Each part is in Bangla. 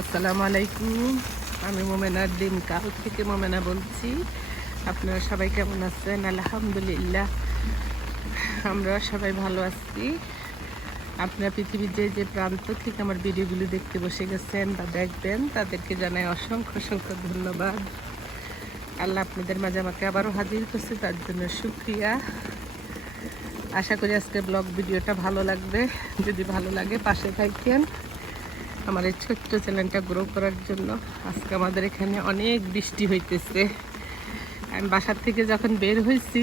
আসসালামু আলাইকুম। আমি মোমেনার দিনকাল থেকে মোমেনা বলছি। আপনারা সবাই কেমন আছেন? আলহামদুলিল্লাহ, আমরা সবাই ভালো আছি। আপনারা পৃথিবীর যে যে প্রান্ত থেকে আমার ভিডিওগুলো দেখতে বসে গেছেন বা দেখবেন, তাদেরকে জানাই অসংখ্য অসংখ্য ধন্যবাদ। আল্লাহ আপনাদের মাঝে আমাকে আবারও হাজির করছে, তার জন্য শুকরিয়া। আশা করি আজকে ব্লগ ভিডিওটা ভালো লাগবে। যদি ভালো লাগে পাশে থাকেন আমার এই ছোট্ট চ্যানেলটা গ্রো করার জন্য। আজকে আমাদের এখানে অনেক বৃষ্টি হইতেছে। আমি বাসার থেকে যখন বের হয়েছি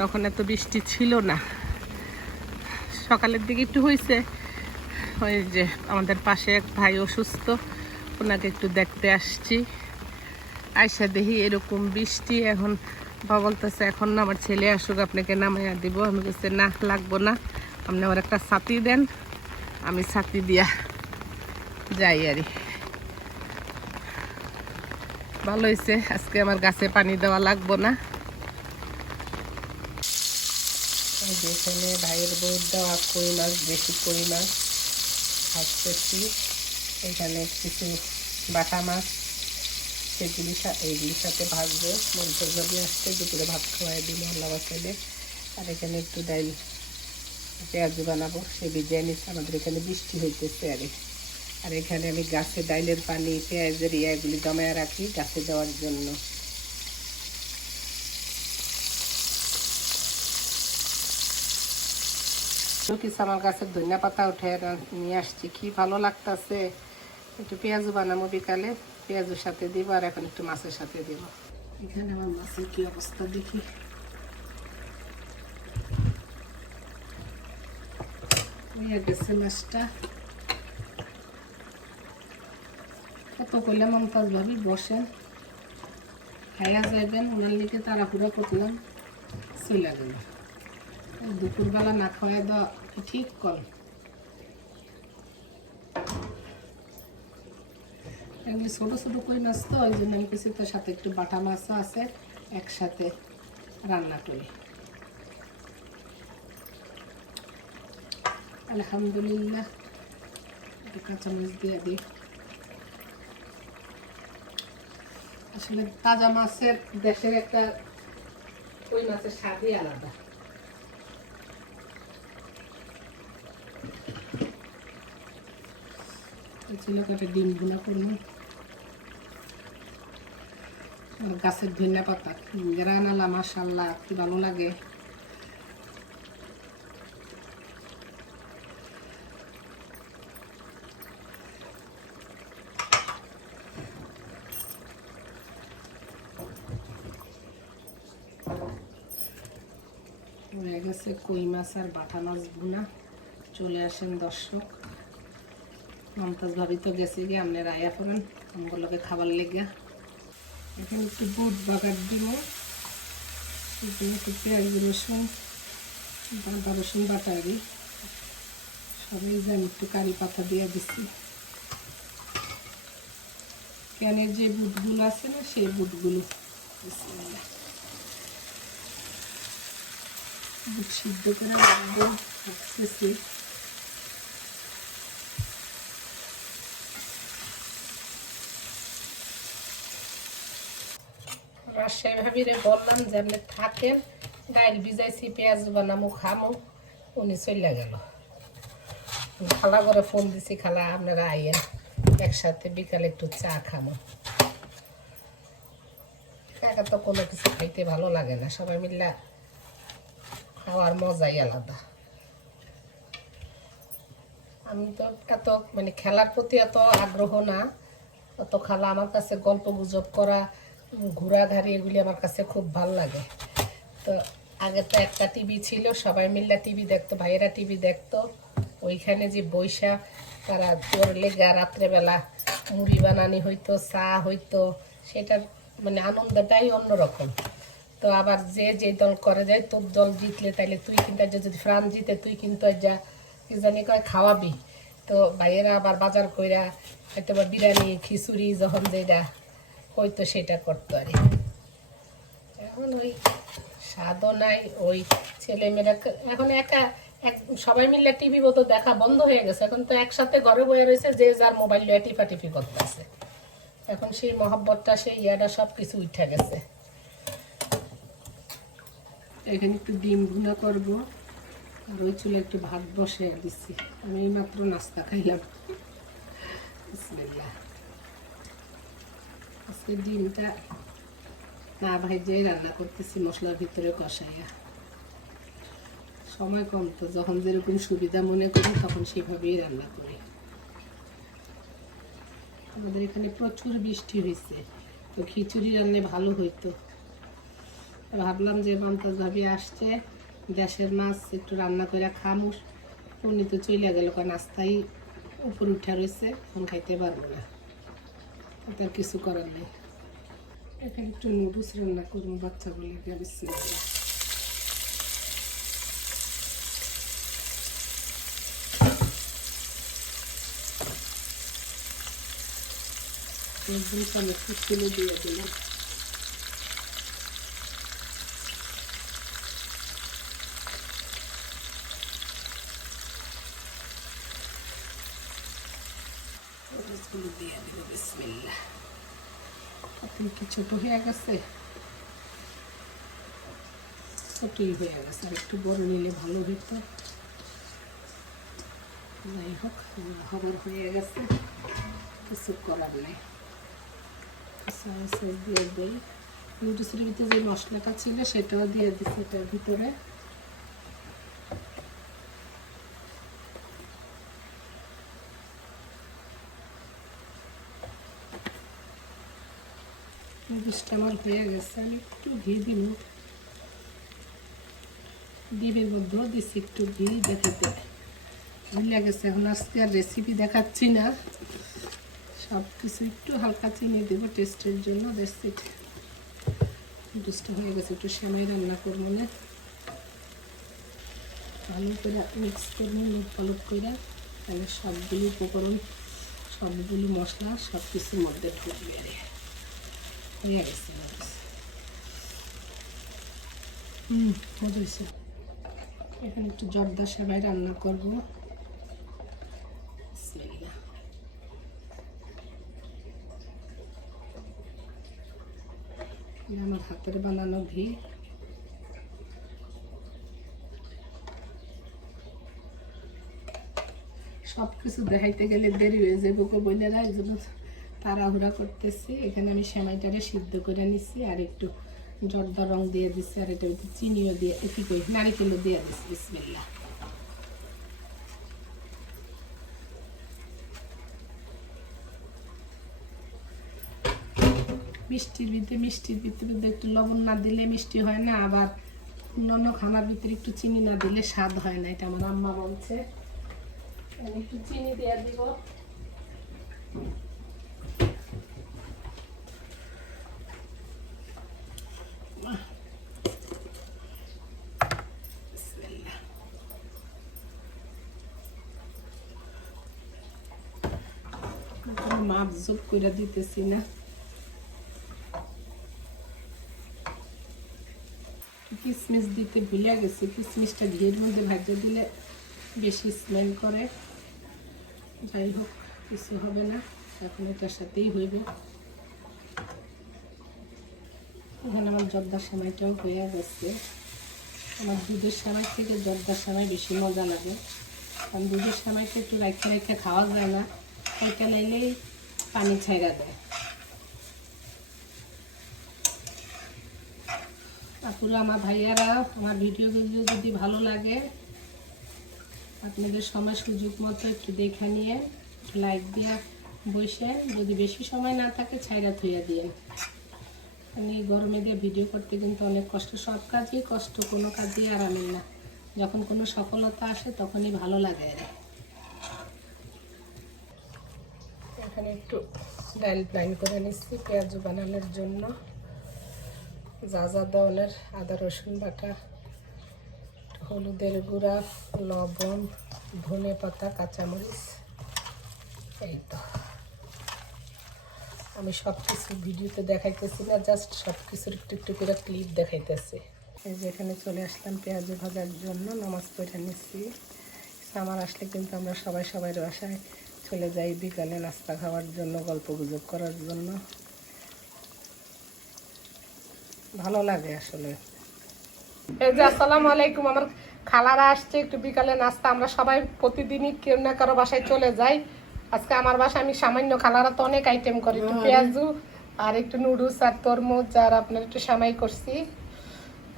তখন এত বৃষ্টি ছিল না, সকালের দিকে একটু হয়েছে। ওই যে আমাদের পাশে এক ভাই অসুস্থ, ওনাকে একটু দেখতে আসছি। আয়সা দেখি এরকম বৃষ্টি। এখন বাবা বলতেছে এখন না আমার ছেলে আসুক আপনাকে নামাইয়া দিব। আমি বলছি না, লাগবো না, আপনি আমার একটা ছাতি দেন, আমি ছাতি দিয়া যাই। আর ভালো হয়েছে, আজকে আমার গাছে পানি দেওয়া লাগবো না। যেখানে ভাইয়ের বউ দেওয়া কই মাছ, দেশি কই মাছ ভাজতেছি। এখানে কিছু বাটা মাছ, এইগুলির সাথে ভাজবো। মন্ত্র যদি আসতে দুপুরে ভাত খাওয়াই দিই আল্লাহ বাঁচাইলে। আর এখানে একটু ডাইল পেঁয়াজু বানাবো, সে ভিজিয়ে নিচ্ছে। আমাদের এখানে বৃষ্টি হইতেছে। আর এখানে আমি গাছে ডাইলের পানি, পেঁয়াজের এগুলি জমায় রাখি গাছে দেওয়ার জন্য। কিছু আমার গাছের ধনিয়া পাতা উঠে নিয়ে আসছি, কি ভালো লাগতেছে। একটু পেঁয়াজু বানাবো বিকালে, পেঁয়াজুর সাথে দিব। আর এখন একটু মাছের সাথে দিব। এখানে আমার মাছের কি অবস্থা দেখি। হয়ে গেছে মাছটা। কত করলে মমতাজ ভাবি বসেন, খাইয়া যাইবেন, ওনার লিখে তাড়াহুড়া করলাম, চলে গেল। দুপুরবেলা না খাওয়া দেওয়া ঠিক কর। এমনি ছোটো ছোটো কই মাছ তো, ওই জন্য আমি কিছু তার সাথে একটু বাটা মাছও আছে, একসাথে রান্না করি। আলহামদুলিল্লাহ, একটু কাঁচামরিচ দিয়ে দিই। আসলে তাজা মাছের দেশের একটা কই মাছের স্বাদই আলাদা। চিলাকাটা ডিম ভুনা করলাম। গাছের ধনিয়া পাতা গ্রানালা, মাশাআল্লাহ কি ভালো লাগে। হয়ে গেছে কই মাছ আর বাটা মাছ ভুনা। চলে আসেন দর্শক। মমতাজ ভাবি তো গেছে গিয়ে, আপনারা আয়া করেন আমগুলোকে খাবার লেগে। এখানে একটু বুট বাগার দিব, একটু পেঁয়াজ রসুন, আদা রসুন বাটারি সবাই জানি। একটু কারি পাতা দিয়ে দিচ্ছি। ক্যানের যে বুটগুলো আছে না, সেই বুটগুলো বুট সিদ্ধ করে রাখবো। ভাবতেছি রাজশাহী ভাবিরে বললাম যে আপনি থাকেন, ডাইল ভিজাইছি, পেঁয়াজ বানামো, খামো। উনি চলে গেল। খালা করে ফোন দিছি, খালা আপনারা আইয়েন, একসাথে বিকালে একটু চা খামো। একা তো কোনো কিছু খাইতে ভালো লাগে না, সবাই মিলে খাওয়ার মজাই আলাদা। আমি তো এত মানে খেলার প্রতি এত আগ্রহ না, অত খালা আমার কাছে গল্প গুজব করা, ঘোরাঘাড়ি, এগুলি আমার কাছে খুব ভাল লাগে। তো আগে তো একটা টিভি ছিল, সবাই মিলে টিভি দেখতো, ভাইয়েরা টিভি দেখতো। ওইখানে যে বৈশা তারা তোর লেগা রাত্রেবেলা মুড়ি বানানি হইতো, চা হইতো, সেটার মানে আনন্দটাই অন্যরকম। তো আবার যে যে দল করে যায়, তোর দল জিতলে তাইলে তুই কিন্তু যদি ফ্রান্স জিতে তুই কিন্তু যা কি জানি কয় খাওয়াবি। তো ভাইয়েরা আবার বাজার কইরা হয়তো বা বিরিয়ানি, খিচুড়ি যখন যেটা হয়তো সেটা করতো। আর এখন ওই স্বাদও নাই, ওই ছেলেমেয়েরা এখন একা সবাই মিলে টিভি মতো দেখা বন্ধ হয়ে গেছে, এখন তো একসাথে ঘরে বসে রয়েছে, যে যার মোবাইল নিয়ে টিফাটিফি করতেছে। এখন সেই মহব্বতটা, সেই ইয়াটা সব কিছু উঠে গেছে। এখানে একটু ডিম ভুনা করবো, আর ওই চুলে একটু ভাত বসে দিচ্ছি। আমি এই মাত্র নাস্তা খাইলাম। বিসমিল্লাহ। আজকে ডিমটা না ভাইজেই রান্না করতেছি, মশলার ভিতরে কষাইয়া। সময় কম, তো যখন যেরকম সুবিধা মনে করি তখন সেভাবেই রান্না করি। আমাদের এখানে প্রচুর বৃষ্টি হয়েছে, তো খিচুড়ি রান্না ভালো হইতো। ভাবলাম যে মমতাজ ভাবি আসছে, দেশের মাছ একটু রান্না করে খামুস। উনি তো চলে গেল, কারণ নাস্তাই উপর উঠে রয়েছে, এখন খাইতে পারবো না, তার কিছু করার নেই। এখানে একটু নুডলস রান্না করবো বাচ্চাগুলোকে। বিসমিল্লাহ। একদম টমেটো তুলে দিয়ে দিলাম। দিয়ে দিব। বিসমিল্লাহ। আপনি কি ছোট হয়ে গেছে? ছোটই হয়ে গেছে, আর একটু বড় নিলে ভালো হতো। যাই হোক, খবর হয়ে গেছে, কিছু করার নেই। দিয়ে দিই। নুডলসের ভিতরে যে মশলাটা ছিল সেটাও দিয়ে দিচ্ছি এটার ভিতরে। নুডলসটা আমার হয়ে গেছে, আমি একটু ঘি দিব। ডিমের মধ্যেও দিচ্ছি একটু ঘি, দেখাতে ভুলে গেছে। এখন আজকে আর রেসিপি দেখাচ্ছি না, সব কিছু একটু হালকা চিনি দেবো টেস্টের জন্য। রেসিপি নুডলসটা হয়ে গেছে, একটু সেমাই রান্না করবো না, ভালো করে মিক্স করবো লুট করে। তাহলে সবগুলো উপকরণ, সবগুলো মশলা সব কিছুর মধ্যে ঢুকবে। হয়ে গেছে হয়েছে। এখানে একটু জর্দা সেমাই রান্না করবো। আমার হাতের বানানো ঘি। সব কিছু দেখাইতে গেলে দেরি হয়ে যাবে বইলেরা, এই জন্য তাড়াহুড়া করতেছি। এখানে আমি সেমাইটারে সিদ্ধ করে নিচ্ছি, আর একটু জর্দা রং দিয়ে দিচ্ছি, আর এটা চিনিও দিয়ে, কি কই, নারিকেলও দিয়ে দিচ্ছি। বিসমিল্লাহ। মিষ্টির ভিতরে একটু লবণ না দিলে মিষ্টি হয় না, আবার অন্যান্য খানার ভিতরে একটু চিনি না দিলে স্বাদ হয় না, এটা আমার আম্মা বলছে। একটু চিনি দিয়ে দিব। মাপ যোগ করে দিতেছি না। কিশমিশ দিতে ভুলে গেছি, কিশমিশটা ঘিয়ের মধ্যে ভাজতে দিলে বেশি স্মেল করে। যাই হোক, কিছু হবে না, এখন এটার সাথেই হইবে। এখানে আমার জর্দার সেমাইটাও হয়ে গেছে। আমার দুধের সেমাই থেকে জর্দার সেমাই বেশি মজা লাগে, কারণ দুধের সেমাইটা একটু রাখতে রাখতে খাওয়া যায় না, ওইটা লাইলেই পানি ছাইড়া দেয়। আপুরা, আমার ভাইয়ারা, আমার ভিডিওগুলো যদি ভালো লাগে আপনাদের সময় সুযোগ মতো একটু দেখে নিয়ে লাইক দিয়ে বসে, যদি বেশি সময় না থাকে ছাইড়া থইয়া দিয়ে। আমি গরমে দিয়ে ভিডিও করতে কিন্তু অনেক কষ্ট, সব কাজই কষ্ট, কোনো কাজই আরামের না। যখন কোনো সফলতা আসে তখনই ভালো লাগে। এখানে একটু ডাল প্লাইন করে নিচ্ছি পেঁয়াজ বানানোর জন্য। যা যা দেওয়ার, আদা রসুন বাটা, হলুদের গুঁড়া, লবণ, ধনে পাতা, কাঁচামরিচ, এই তো। আমি সব কিছু ভিডিওতে দেখাইতেছি না, জাস্ট সব কিছুর একটু একটু করে ক্লিপ দেখাইতেছি। এই যে এখানে চলে আসলাম পেঁয়াজ ভাজার জন্য, নামাজ পড়ে নিচ্ছি। আমার আসলে কিন্তু আমরা সবাই সবাই বাসায় চলে যাই বিকালে নাস্তা খাওয়ার জন্য, গল্প গুজব করার জন্য। ভালো লাগে আসলে। এই যে আসসালামু আলাইকুম, আমার খালারা আসছে একটু বিকালে নাস্তা। আমরা সবাই প্রতিদিনই কেউ না কারো বাসায় চলে যাই। আজকে আমার বাসায় আমি সামান্য, খালারা তো অনেক আইটেম করি, একটু পেঁয়াজু আর একটু নুডলস আর তরমুজ আর আপনার একটু সামাই করছি।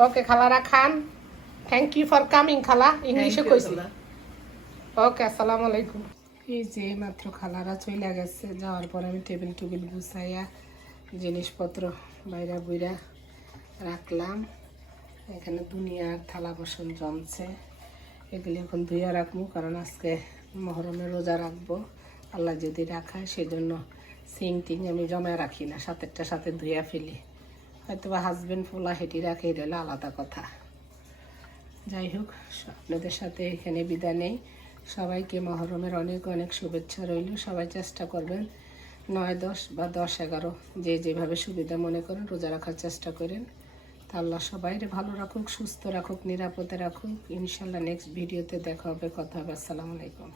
ওকে খালারা খান। থ্যাংক ইউ ফর কামিং খালা, ইংলিশে কইছি। ওকে আসসালামু আলাইকুম। এই যে মাত্র খালারা চলে গেছে, যাওয়ার পর আমি টেবিল টুবিল গুছাইয়া জিনিসপত্র বাইরা বুইরা রাখলাম। এখানে দুনিয়ার থালা বাসন জমছে, এগুলি এখন ধুইয়া রাখবো, কারণ আজকে মহরমের রোজা রাখবো। আল্লাহ যদি রাখায় সেজন্য সিং টিং আমি জমা রাখি না, সাথেরটা সাথে ধুইয়া ফেলি। হয়তো বা হাজব্যান্ড ফোলা হেঁটি রাখে, এটা হলো আলাদা কথা। যাই হোক, আপনাদের সাথে এখানে বিদায় নেই। সবাইকে মহরমের অনেক অনেক শুভেচ্ছা রইল। সবাই চেষ্টা করবেন 9, 10 বা 10, 11 যে যেভাবে সুবিধা মনে করেন রোজা রাখার চেষ্টা করেন। তা আল্লাহ সবাইকে ভালো রাখুক, সুস্থ রাখুক, নিরাপদে রাখুক। ইনশাল্লাহ নেক্সট ভিডিওতে দেখা হবে, কথা হবে। আসসালামু আলাইকুম।